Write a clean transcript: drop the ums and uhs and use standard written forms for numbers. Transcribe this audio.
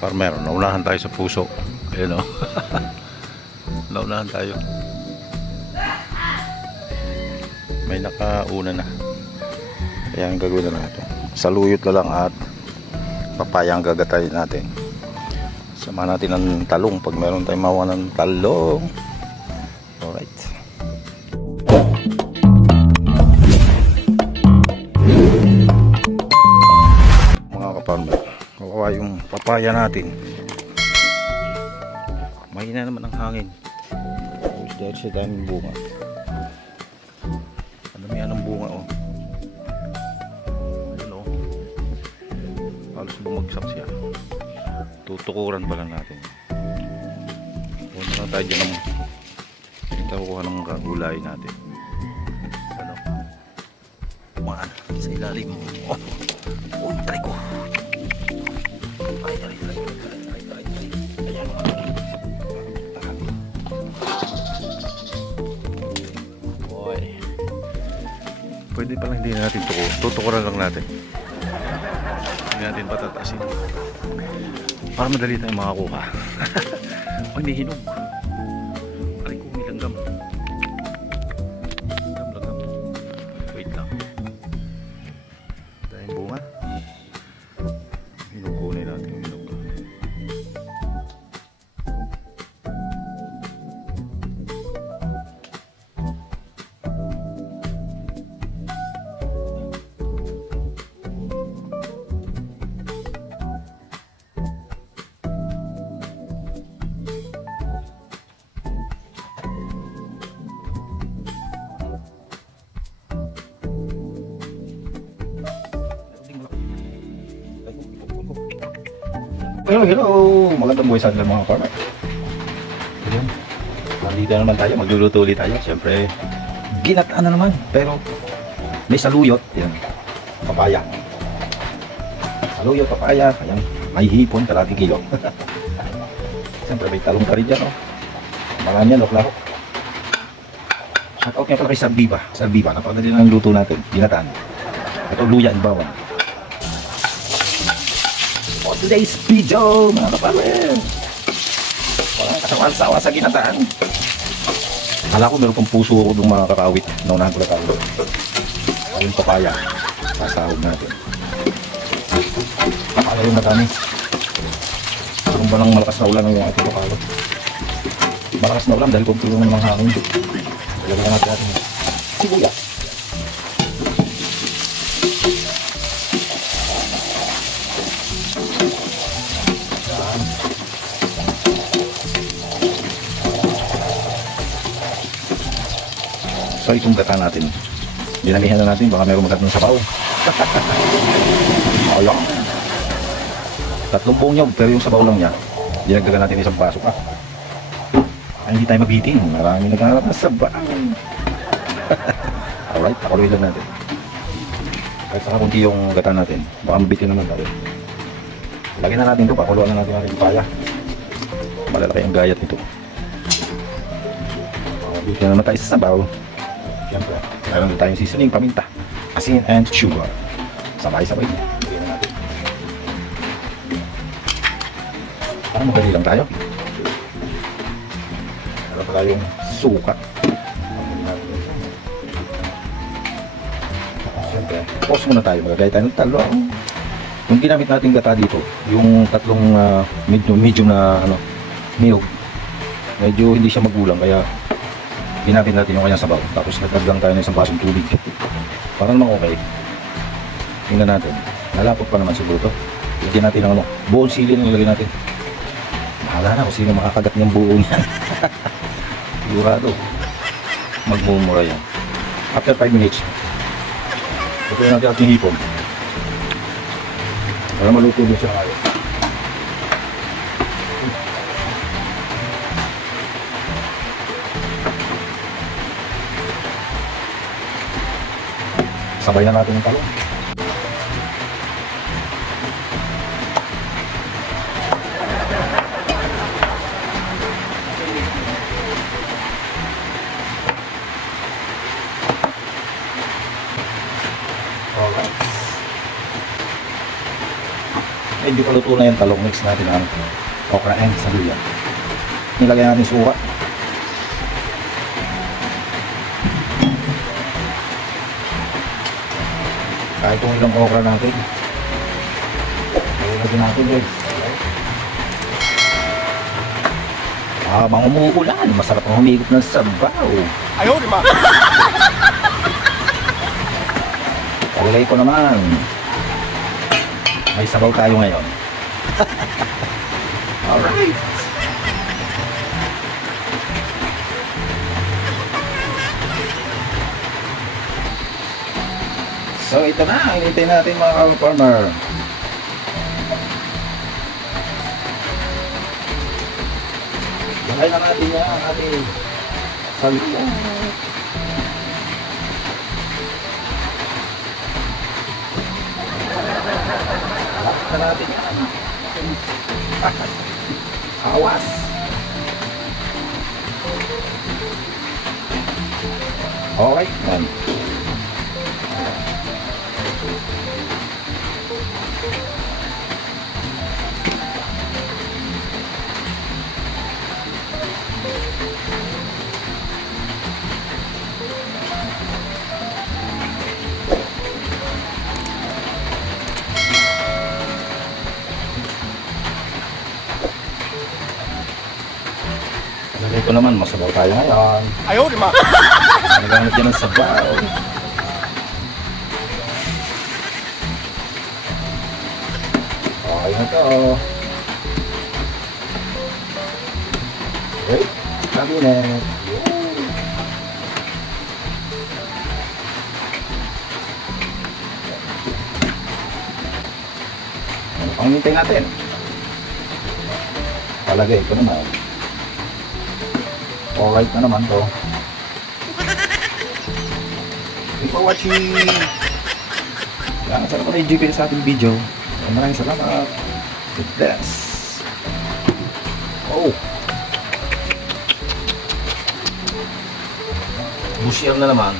Farmer, naunahan tayo sa puso. Ayan o. Naunahan tayo. May nakauna na. Kaya ang gagawin na natin, saluyot na lang at papaya ang gagatay natin. Sama natin ang talong pag meron tayong mawa ng talong. Alright. Mga kaparmer, kawawa yung papaya natin. Mahina naman ang hangin dahil sa daming bunga. Damihan ng bunga oh. Ayan oh. Halos bumagsak siya. Tutukuran pa lang natin. Punta lang tayo dyan ng kukuha ng gulay natin. Ano? Tumaan sa ilalim. Oh! Oh! Try ko! Ay! Ayan mga. Boy. Pwede palang hindi natin tutukuran lang natin. Hindi natin patatasin. Para madali tayong makakuha. Oh, hindi hinog. Aray ko, may langgam. Langgam. Wait lang. Dahil bunga. Hinog kunin natin yung hinog. Hello! Magandang buhay sa atin mga farmer. Ayan. Nandito naman tayo, magluluto ulit tayo. Siyempre, ginataan na naman. Pero, may saluyot. Ayan. Papaya. Saluyot, papaya. Ayan. May hipon, kalating kilo. Siyempre, may talong pa rin dyan. Oh. Marami yan, lok-lako. Shout out nga pala kay Salviva. Salviva, napakadali ng luto natin. Ginataan. Ito, luya and bawang. Today's video, mga kaparmer. Walang kasawa-sawa sa ginataan. Kala ko meron pang puso ako ng mga kakawit. Naunahan ko na tayo. Ayun papaya. Sasahog natin. Papaya yung natani. Kung ba ng malakas na ulan ng ating papaya? Malakas na ulan dahil kung tulungan ng mga hangin. Lagyan natin natin sibuyas. So itong gata natin, dinamihan na natin, baka mayroong magat ng sabaw. Alam. 3 buong nyog, pero yung sabaw lang niya, dinagdagan natin isang baso pa. Ay, hindi tayo mabitin, marami naghahanap na sabaw. Alright, pakuluin lang natin. Kahit saka kunti yung gata natin, baka mabitin naman tayo. Lagyan na natin ito, pakuluan na natin ang paya. Malalaki ang gayat nito. Mabitin naman tayo sa sabaw. Siyempre, meron tayong seasoning, paminta, asin, and sugar. Sabay-sabay. Lagyan na natin. Parang madali lang tayo. Meron pa tayong suka. Siyempre, pause muna tayo. Magagaya tayo ng talong. Yung ginamit natin gata dito, yung tatlong medium na niyog, medyo hindi siya magulang, kaya ginamit natin yung kanyang sabaw. Tapos nagdagdag tayo ng isang basong tubig. Para naman okay. Tingnan natin. Nalapot pa naman siguro to. Lagyan natin ng buong sili na nilagay natin. Bahala na kung sino makakagat niyang buong yan. Sigurado. Magmumura yan. After 5 minutes, ito natin ating hipon. Para maluto din siya kayo. Sabay na natin yung talong. Alright. Medyo paluto na yung talong. Mix natin ang okra and saluya. Nilagay natin suka. Kahit kung ilang okra natin. Ilagay natin guys. Habang umuulan, masarap ang humigop ng sabaw. Ayaw, di ba? Palagay ko naman. May sabaw tayo ngayon. Alright. So ito na, hinintay natin mga ka-farmer. Lagay na natin yan ang ating saluya. Lagay na natin yan. Awas. Okay, yan. Ito naman, masabaw tayo ngayon. Ayaw, di ba? Nagamit yan ng sabaw. Okay na to. Okay, cabinet. Ano pang hintay natin? Palagay ko naman. Alright na naman to. Thank you for watching. Yan, sana po na-enjoy kayo sa ating video. Maraming salamat. God bless. Oh. Bushir na naman.